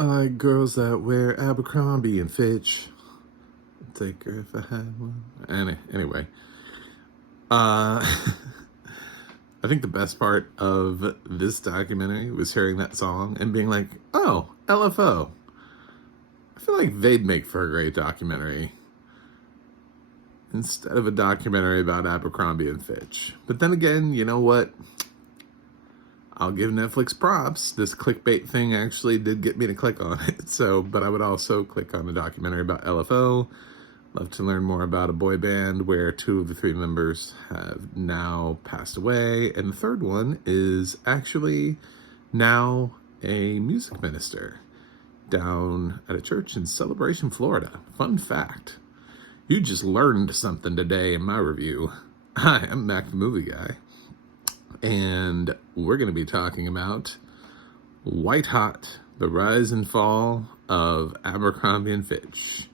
I like girls that wear Abercrombie and Fitch. Take her if I had one. Anyway, uh, I think the best part of this documentary was hearing that song and being like, oh, LFO. I feel like they'd make for a great documentary instead of a documentary about Abercrombie and Fitch. But then again, you know what? I'll give Netflix props. This clickbait thing actually did get me to click on it. But I would also click on a documentary about LFO. Love to learn more about a boy band where 2 of the 3 members have now passed away. And the third one is actually now a music minister down at a church in Celebration, Florida. Fun fact. You just learned something today in my review. Hi, I'm Mac the Movie Guy. And we're going to be talking about White Hot, the rise and fall of Abercrombie and Fitch.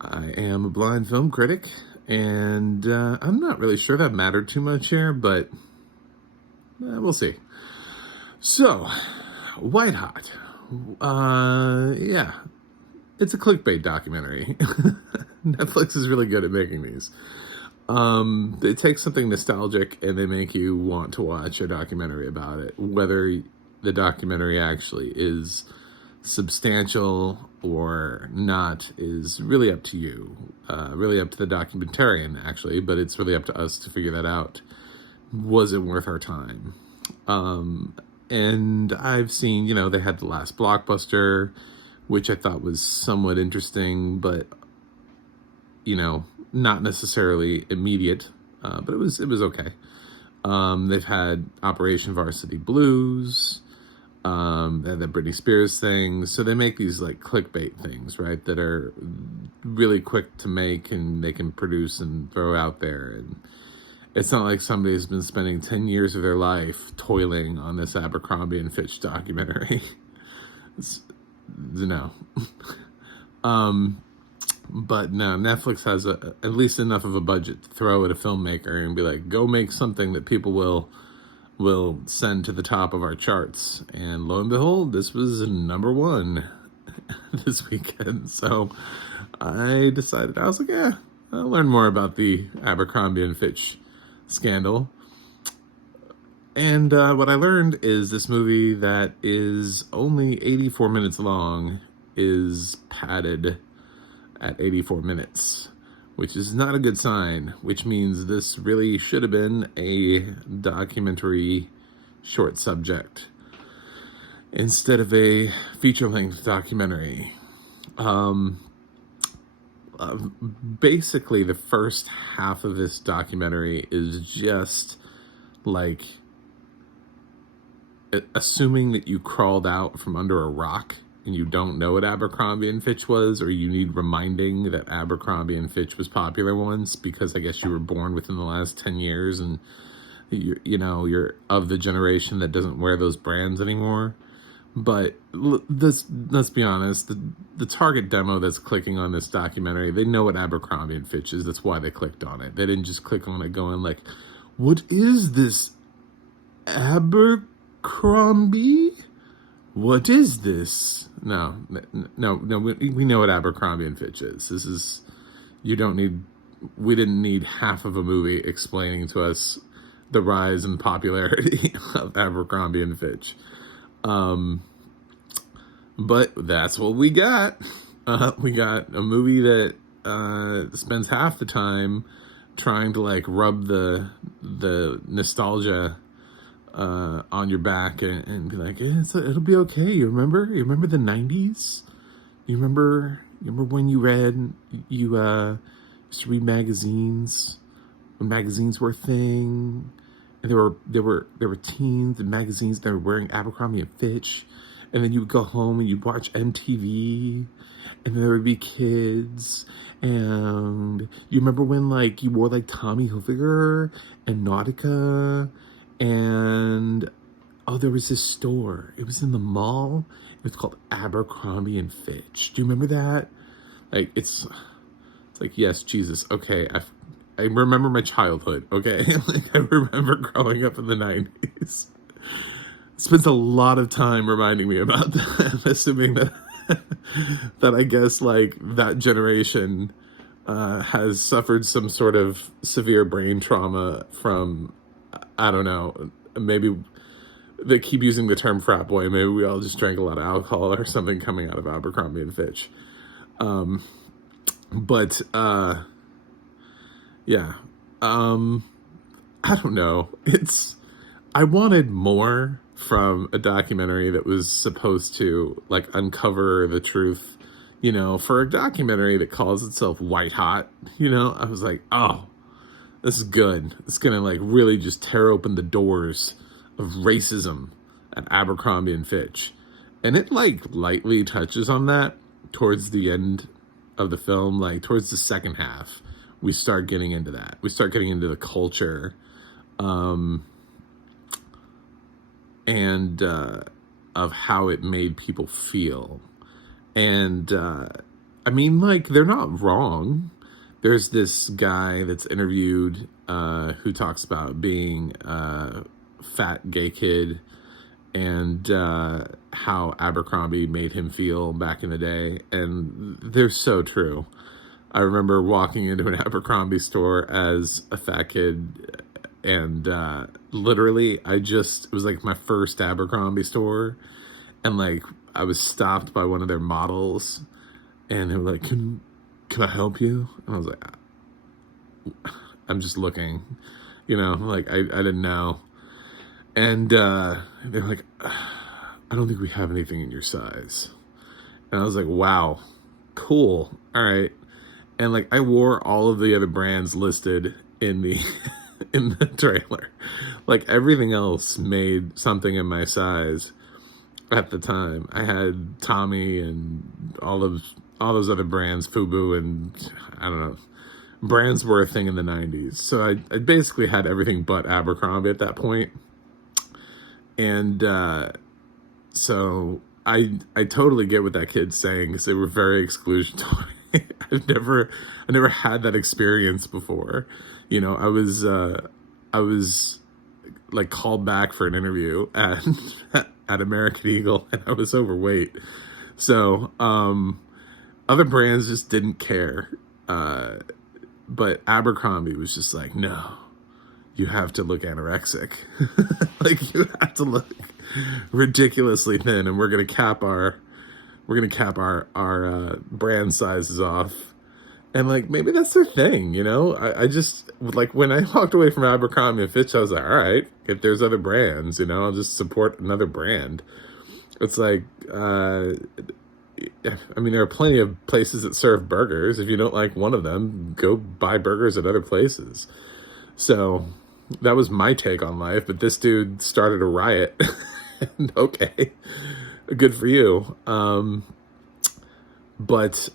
I am a blind film critic, and I'm not really sure that mattered too much here, but we'll see. So, White Hot. Yeah, it's a clickbait documentary. Netflix is really good at making these. They take something nostalgic and they make you want to watch a documentary about it. Whether the documentary actually is substantial or not is really up to you. Really up to the documentarian, actually, but it's really up to us to figure that out. Was it worth our time? And I've seen, they had The Last Blockbuster, which I thought was somewhat interesting, but, not necessarily immediate, but it was okay. They've had Operation Varsity Blues, they had the Britney Spears thing. So they make these like clickbait things, right, that are really quick to make and they can produce and throw out there. And it's not like somebody's been spending 10 years of their life toiling on this Abercrombie and Fitch documentary. No. But no, Netflix has at least enough of a budget to throw at a filmmaker and be like, go make something that people will send to the top of our charts. And lo and behold, this was #1 this weekend. So I decided, I was like, I'll learn more about the Abercrombie and Fitch scandal. And what I learned is this movie that is only 84 minutes long is padded at 84 minutes, which is not a good sign, which means this really should have been a documentary short subject instead of a feature-length documentary. Basically, the first half of this documentary is just like assuming that you crawled out from under a rock and you don't know what Abercrombie and Fitch was, or you need reminding that Abercrombie and Fitch was popular once because I guess you were born within the last 10 years and you're of the generation that doesn't wear those brands anymore. But let's be honest, the target demo that's clicking on this documentary, they know what Abercrombie and Fitch is. That's why they clicked on it. They didn't just click on it going like, what is this Abercrombie? What is this? No, we know what Abercrombie and Fitch is. We didn't need half of a movie explaining to us the rise and popularity of Abercrombie and Fitch. But that's what we got. We got a movie that spends half the time trying to like rub the nostalgia on your back and be like, it'll be okay. You remember the 90s? You remember when you used to read magazines when magazines were a thing, and there were teens and magazines that were wearing Abercrombie and Fitch, and then you would go home and you'd watch MTV, and then there would be kids, and you remember when like you wore like Tommy Hilfiger and Nautica. And there was this store. It was in the mall. It was called Abercrombie and Fitch. Do you remember that? Like it's like, yes, Jesus. Okay, I remember my childhood. Okay, like I remember growing up in the 90s. spends a lot of time reminding me about that, assuming that that I guess like that generation has suffered some sort of severe brain trauma from, I don't know, maybe they keep using the term frat boy. Maybe we all just drank a lot of alcohol or something coming out of Abercrombie and Fitch. But yeah, I don't know. I wanted more from a documentary that was supposed to like uncover the truth, for a documentary that calls itself White Hot, I was like, oh, this is good. It's going to like really just tear open the doors of racism at Abercrombie and Fitch. And it like lightly touches on that towards the end of the film, like towards the second half. We start getting into that. We start getting into the culture, and of how it made people feel. And I mean, like, they're not wrong. There's this guy that's interviewed who talks about being a fat gay kid and how Abercrombie made him feel back in the day. And they're so true. I remember walking into an Abercrombie store as a fat kid, and literally it was like my first Abercrombie store, and like I was stopped by one of their models, and they were like, can I help you? And I was like, I'm just looking, like I didn't know. And they're like, I don't think we have anything in your size. And I was like, wow, cool, all right. And like I wore all of the other brands listed in the in the trailer. Like everything else made something in my size at the time. I had Tommy and all those other brands, Fubu, and I don't know. Brands were a thing in the 90s. So I basically had everything but Abercrombie at that point. And so I totally get what that kid's saying, because they were very exclusionary. I never had that experience before. I was like called back for an interview at American Eagle, and I was overweight. So other brands just didn't care. But Abercrombie was just like, no, you have to look anorexic. Like you have to look ridiculously thin, and we're gonna cap our brand sizes off. And like maybe that's their thing, I just like when I walked away from Abercrombie and Fitch, I was like, all right, if there's other brands, I'll just support another brand. It's like I mean, there are plenty of places that serve burgers. If you don't like one of them, go buy burgers at other places. So that was my take on life. But this dude started a riot. And okay, good for you. But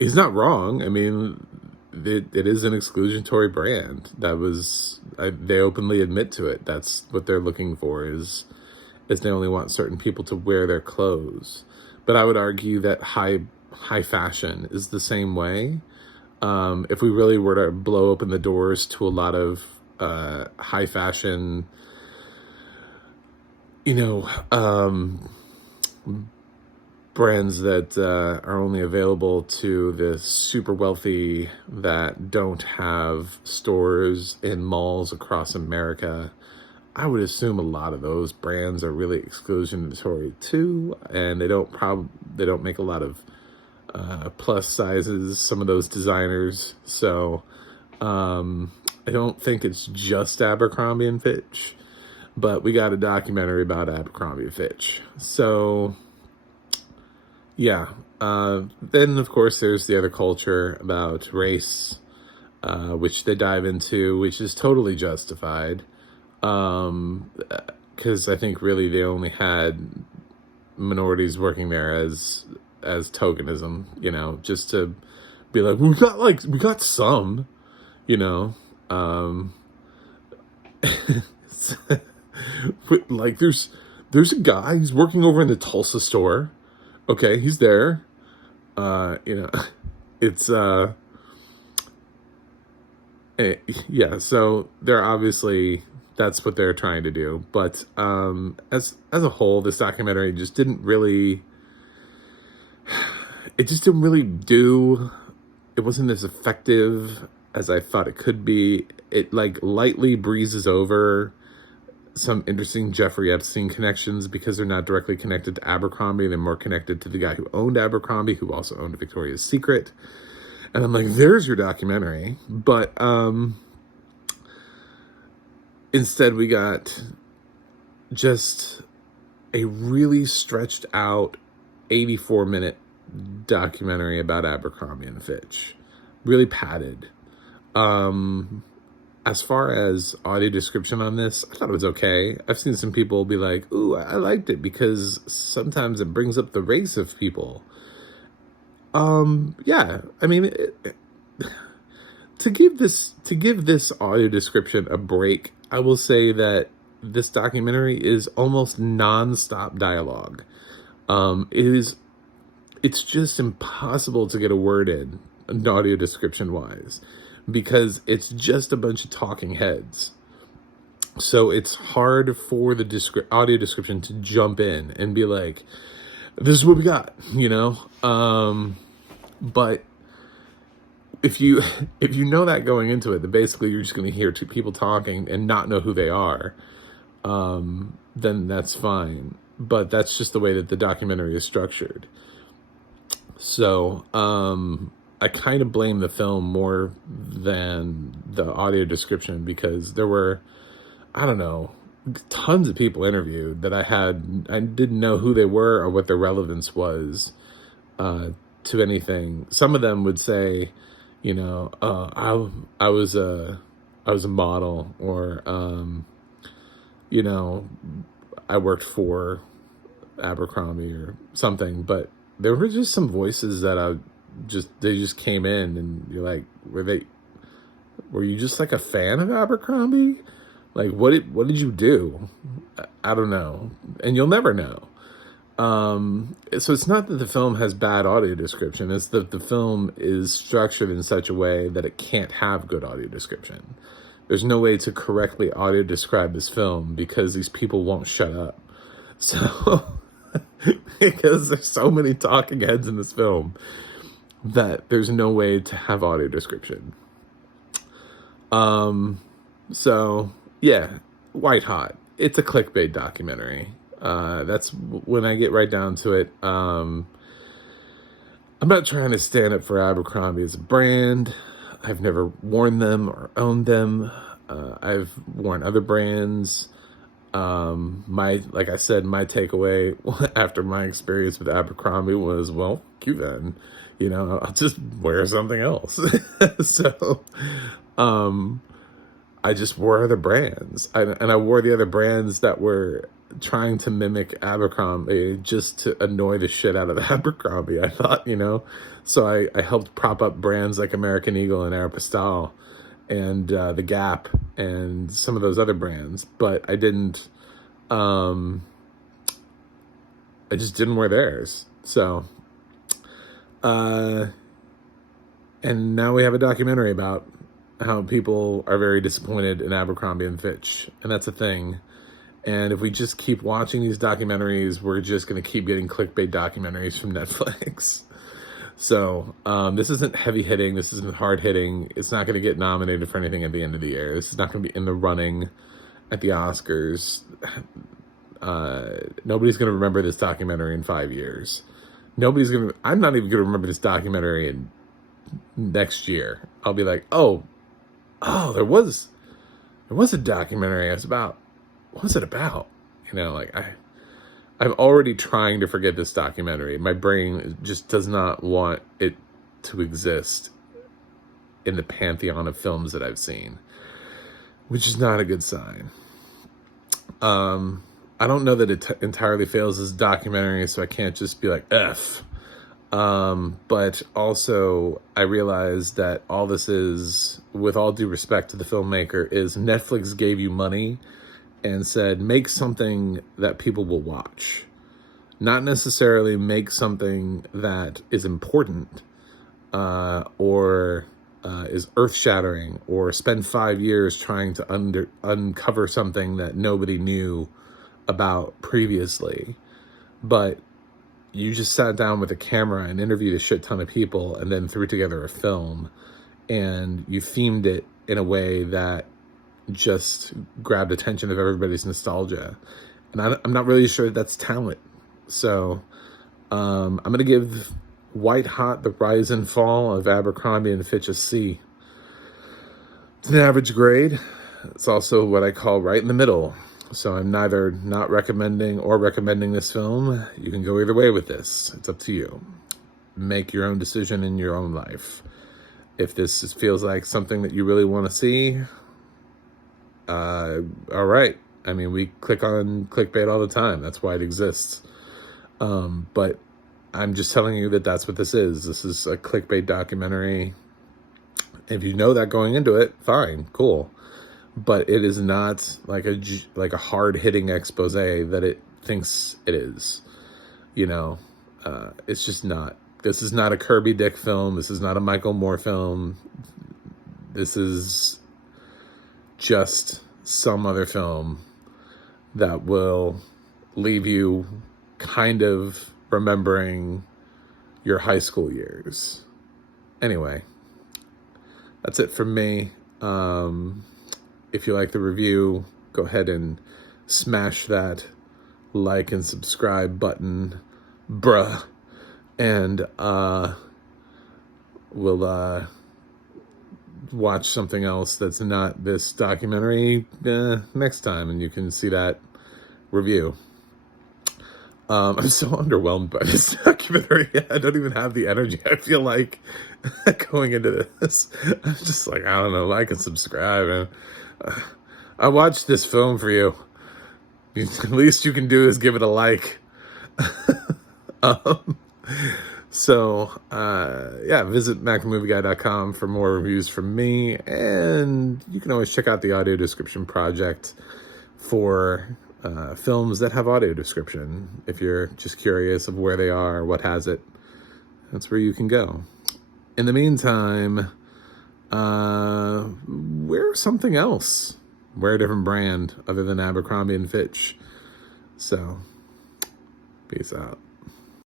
he's not wrong. I mean, it is an exclusionary brand. They openly admit to it. That's what they're looking for, is they only want certain people to wear their clothes. But I would argue that high fashion is the same way. If we really were to blow open the doors to a lot of high fashion, brands that are only available to the super wealthy that don't have stores in malls across America, I would assume a lot of those brands are really exclusionary too, and they don't make a lot of plus sizes, some of those designers. So I don't think it's just Abercrombie and Fitch, but we got a documentary about Abercrombie and Fitch. So yeah, then of course there's the other culture about race, which they dive into, which is totally justified. Because I think really they only had minorities working there as tokenism, just to be like, we got some, like there's a guy, he's working over in the Tulsa store. Okay, he's there. It's yeah, so they're obviously, that's what they're trying to do. But as a whole, this documentary just didn't really. It just didn't really do. It wasn't as effective as I thought it could be. It like lightly breezes over some interesting Jeffrey Epstein connections because they're not directly connected to Abercrombie. They're more connected to the guy who owned Abercrombie, who also owned Victoria's Secret. And I'm like, there's your documentary. But instead we got just a really stretched out 84-minute documentary about Abercrombie and Fitch. Really padded. As far as audio description on this, I thought it was okay. I've seen some people be like, ooh, I liked it because sometimes it brings up the race of people. Yeah, I mean, to give this audio description a break, I will say that this documentary is almost non-stop dialogue. It's just impossible to get a word in audio description wise, because it's just a bunch of talking heads. So it's hard for the audio description to jump in and be like, this is what we got, you know? But if you know that going into it, that basically you're just going to hear two people talking and not know who they are, then that's fine. But that's just the way that the documentary is structured. So, I kind of blame the film more than the audio description, because there were, I don't know, tons of people interviewed that I didn't know who they were or what their relevance was to anything. Some of them would say, you know, I was a model, or you know, I worked for Abercrombie or something. But there were just some voices that they just came in, and you're like, were you just like a fan of Abercrombie? Like, what did you do? I don't know. And you'll never know. So it's not that the film has bad audio description. It's that the film is structured in such a way that it can't have good audio description. There's no way to correctly audio describe this film because these people won't shut up. So, because there's so many talking heads in this film that there's no way to have audio description. So yeah, white hot. It's a clickbait documentary. That's when I get right down to it. I'm not trying to stand up for Abercrombie as a brand. I've never worn them or owned them. I've worn other brands. Like I said, my takeaway after my experience with Abercrombie was, well, you then, you know, I'll just wear something else. So, I just wore other brands, and I wore the other brands that were trying to mimic Abercrombie just to annoy the shit out of Abercrombie. I thought, you know, so I helped prop up brands like American Eagle and Aeropostale and The Gap and some of those other brands, but I didn't. I just didn't wear theirs. So, and now we have a documentary about how people are very disappointed in Abercrombie and Fitch, and that's a thing. And if we just keep watching these documentaries, we're just going to keep getting clickbait documentaries from Netflix. So this isn't heavy hitting. This isn't hard hitting. It's not going to get nominated for anything at the end of the year. This is not going to be in the running at the Oscars. Nobody's going to remember this documentary in 5 years. I'm not even going to remember this documentary in next year. I'll be like, oh, there was a documentary. It's about, what was it about? You know, like I'm already trying to forget this documentary. My brain just does not want it to exist in the pantheon of films that I've seen, which is not a good sign. I don't know that it entirely fails as a documentary, so I can't just be like, F. But also, I realize that all this is, with all due respect to the filmmaker, is Netflix gave you money and said, make something that people will watch. Not necessarily make something that is important, or is earth-shattering, or spend 5 years trying to uncover something that nobody knew about previously, but you just sat down with a camera and interviewed a shit ton of people and then threw together a film, and you themed it in a way that just grabbed attention of everybody's nostalgia. And I'm not really sure that's talent. So I'm going to give White Hot, The Rise and Fall of Abercrombie and Fitch a C. It's an average grade. It's also what I call right in the middle. So I'm neither not recommending or recommending this film. You can go either way with this. It's up to you. Make your own decision in your own life. If this feels like something that you really want to see, all right. I mean, we click on clickbait all the time. That's why it exists. But I'm just telling you that that's what this is. This is a clickbait documentary. If you know that going into it, fine, cool. But it is not like a hard-hitting expose that it thinks it is. You know, it's just not. This is not a Kirby Dick film. This is not a Michael Moore film. This is just some other film that will leave you kind of remembering your high school years. Anyway, that's it from me. If you like the review, go ahead and smash that like and subscribe button, bruh. And we'll watch something else that's not this documentary next time, and you can see that review. I'm so underwhelmed by this documentary. I don't even have the energy. I feel like going into this, I'm just like, I don't know, like and subscribe. And I watched this film for you. The least you can do is give it a like. Yeah, visit MacTheMovieguy.com for more reviews from me, and you can always check out the audio description project for films that have audio description. If you're just curious of where they are, what has it, that's where you can go. In the meantime, wear something else. Wear a different brand other than Abercrombie and Fitch. So, peace out.